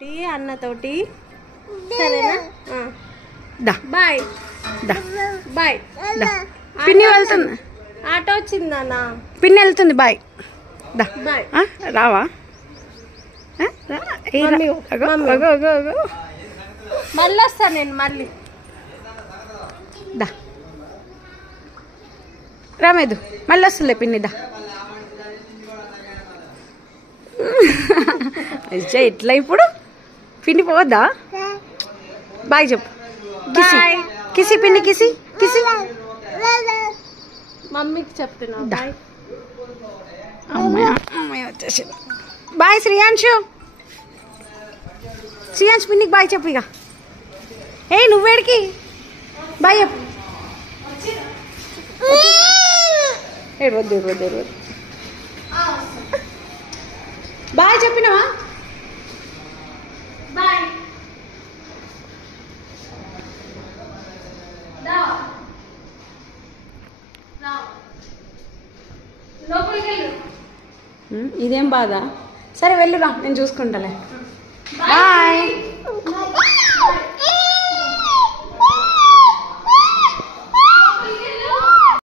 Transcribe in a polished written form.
అన్నతోటి సరేనా దా బాయ్ దా బాయ్ దా పిన్ని వెళ్తుంది ఆటో వచ్చిందన్నా పిన్ని వెళ్తుంది బాయ్ దా బాయ్ రావా మళ్ళీ వస్తా నేను మళ్ళీ దా రామేదు మళ్ళీ వస్తుందిలే పిన్ని దా ఎట్లా ఇప్పుడు పిన్ని పోవద్దా బాయ్ చెప్పు కిసి కిసి పిన్ని కిసి కిసి మమ్మీకి చెప్తున్నా బాయ్ అమ్మాయి వచ్చేసి బాయ్ శ్రీయాంశు శ్రీయాంశ్ పిన్నికి బాయ్ చెప్పు ఇక ఏ నువ్వేడికి బాయ్ చెప్పు ఏడవద్దు ఏడవద్దు ఏడవద్దు బాయ్ చెప్పినావా బాయ్ ఇదేం బాధ సరే వెళ్ళురా నేను చూసుకుంటాలే బాయ్